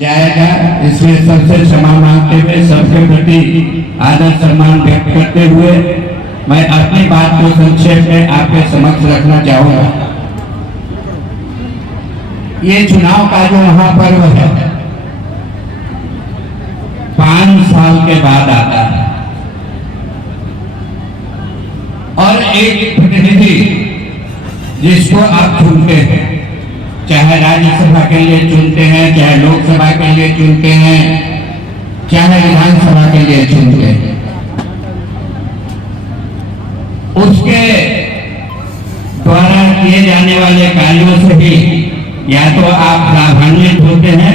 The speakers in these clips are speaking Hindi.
जाएगा, इसलिए सबसे क्षमा मांगते हुए सबके प्रति आदर सम्मान व्यक्त करते हुए मैं अपनी बात को संक्षेप में आपके समक्ष रखना चाहूंगा। ये चुनाव का जो महापर्व है 5 साल के बाद आता है और एक प्रतिनिधि जिसको आप चुनते हैं, चाहे राज्यसभा के लिए चुनते हैं, चाहे लोकसभा के लिए चुनते हैं, चाहे विधानसभा के लिए चुनते हैं, उसके द्वारा किए जाने वाले कार्यों से ही या तो आप लाभान्वित होते हैं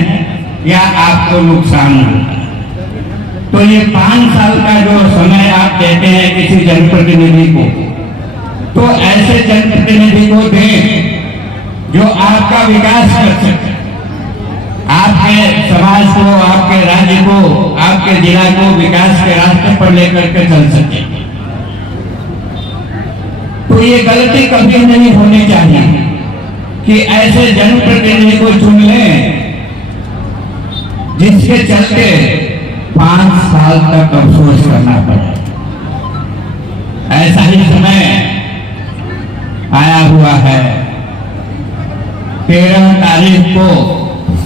या आपको नुकसान होता है। तो ये 5 साल का जो समय आप देते हैं किसी जनप्रतिनिधि को, तो ऐसे जनप्रतिनिधि को दें जो आपका विकास कर सके, आपके समाज को, आपके राज्य को, आपके जिला को विकास के रास्ते पर लेकर के चल सके। तो ये गलती कभी नहीं होनी चाहिए कि ऐसे जनप्रतिनिधि को चुन लें जिसके चलते 5 साल तक अफसोस करना पड़े। ऐसा ही समय आया हुआ है। 13 तारीख को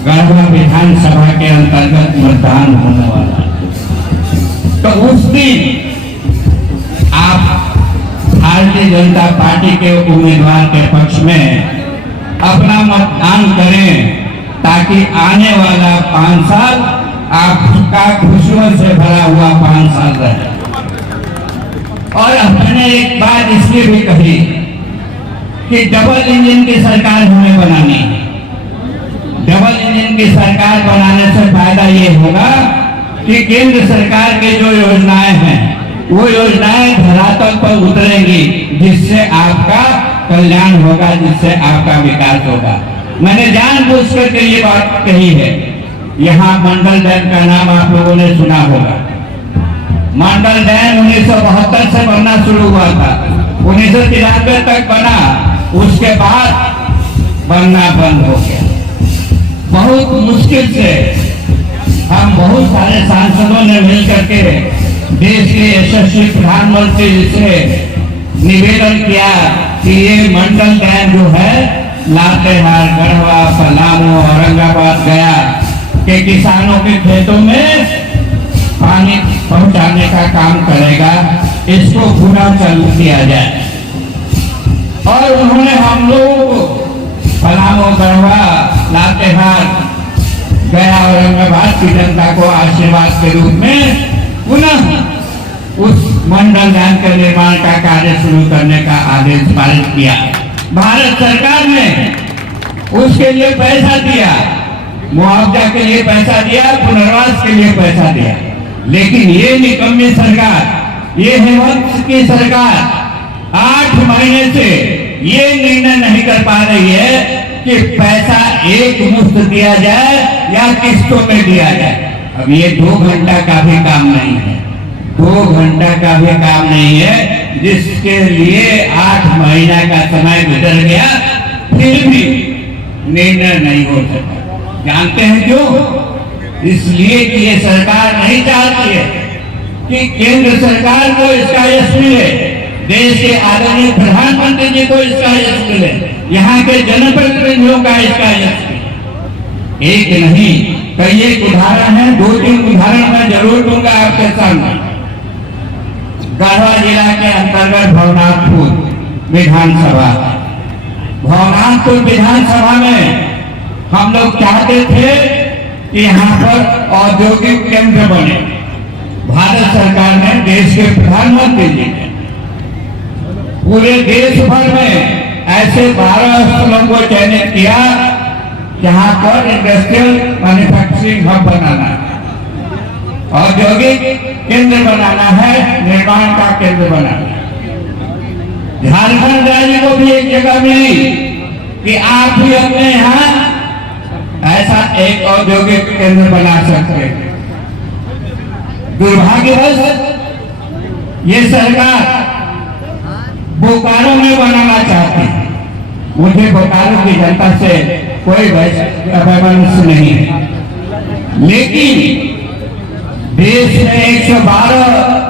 गढ़वा विधानसभा के अंतर्गत मतदान होने वाला है। तो उस दिन आप भारतीय जनता पार्टी के उम्मीदवार के पक्ष में अपना मतदान करें ताकि आने वाला 5 साल आपका खुशियों से भरा हुआ 5 साल रहे। और मैंने एक बात इसलिए भी कही कि डबल इंजन की सरकार हमें बनानी है। डबल इंजन की सरकार बनाने से फायदा ये होगा कि केंद्र सरकार की जो योजनाएं हैं वो योजनाएं धरातल पर उतरेंगी, जिससे आपका कल्याण होगा, जिससे आपका विकास होगा। मैंने जानबूझ करके ये बात कही है। यहाँ मंडल डैम का नाम आप लोगों ने सुना होगा। मंडल डैम 1972 से बनना शुरू हुआ था, 1993 तक बना, उसके बाद बनना बंद हो गया। बहुत मुश्किल से हम बहुत सारे सांसदों ने मिलकर के देश के यशस्वी प्रधानमंत्री से निवेदन किया कि ये मंडल डैम जो है लातेहार, गढ़वा, पलामू, औरंगाबाद, गया के किसानों के खेतों में पानी पहुंचाने का काम करेगा, इसको पूरा चालू किया जाए। और उन्होंने हम लोग पलामू, गढ़वा, लातेहार, गया, औरंगाबाद की जनता को आशीर्वाद के रूप में पुनः उस मंडल डैम के निर्माण का कार्य शुरू करने का आदेश पारित किया। भारत सरकार ने उसके लिए पैसा दिया, मुआवजा के लिए पैसा दिया, पुनर्वास के लिए पैसा दिया। लेकिन ये निकम्मी सरकार, ये हेमंत की सरकार 8 महीने से ये निर्णय नहीं कर पा रही है कि पैसा एक मुश्त दिया जाए या किस्तों में दिया जाए। अब ये 2 घंटा का भी काम नहीं है, 2 घंटा का भी काम नहीं है, जिसके लिए 8 महीना का समय गुजर गया, फिर भी निर्णय नहीं हो सका। जानते हैं क्यों? इसलिए कि ये सरकार नहीं चाहती है कि केंद्र सरकार को इसका यश मिले, देश के आदरणीय प्रधानमंत्री जी को इसका यश मिले, यहाँ के जनप्रतिनिधियों का इसका यश मिले। एक नहीं, कई एक उदाहरण है, 2-3 उदाहरण मैं जरूर दूंगा आपके सामने। गढ़वा जिला के अंतर्गत भवनाथपुर विधानसभा, भवनाथपुर विधानसभा में हम लोग चाहते थे कि यहाँ पर औद्योगिक केंद्र बने। भारत सरकार ने, देश के प्रधानमंत्री जी ने पूरे देश भर में ऐसे 12 स्थलों को चयनित किया जहां पर इंडस्ट्रियल मैन्युफैक्चरिंग हब बनाना है, औद्योगिक केंद्र बनाना है, निर्माण का केंद्र बनाना है। झारखंड राज्य को भी एक जगह मिली कि आप भी अपने यहाँ ऐसा एक औद्योगिक केंद्र बना सकते हैं। दुर्भाग्यवश ये सरकार बोकारो में बनाना चाहती है। मुझे बोकारो की जनता से कोई वैमनस्य नहीं है, लेकिन देश में 112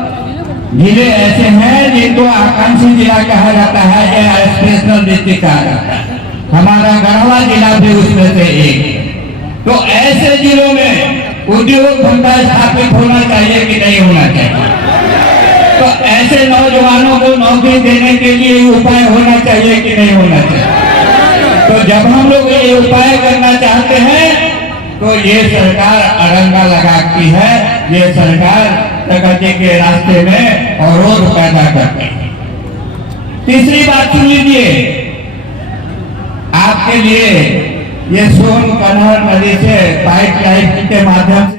जिले ऐसे हैं जिनको आकांक्षी जिला कहा जाता है या एस्पिरेशनल डिस्ट्रिक्ट कहा जाता है। हमारा गढ़वा जिला भी उसमें से एक है। तो ऐसे जिलों में उद्योग धंधा स्थापित होना चाहिए कि नहीं होना चाहिए? तो ऐसे नौजवानों को नौकरी देने के लिए उपाय होना चाहिए कि नहीं होना चाहिए? तो जब हम लोग ये उपाय करना चाहते हैं तो ये सरकार अड़ंगा लगाती है, ये सरकार प्रगति के रास्ते में अवरोध पैदा करती है। तीसरी बात सुन लीजिए, आपके लिए ये सोन कन्हर नदी से पाइपलाइन के माध्यम से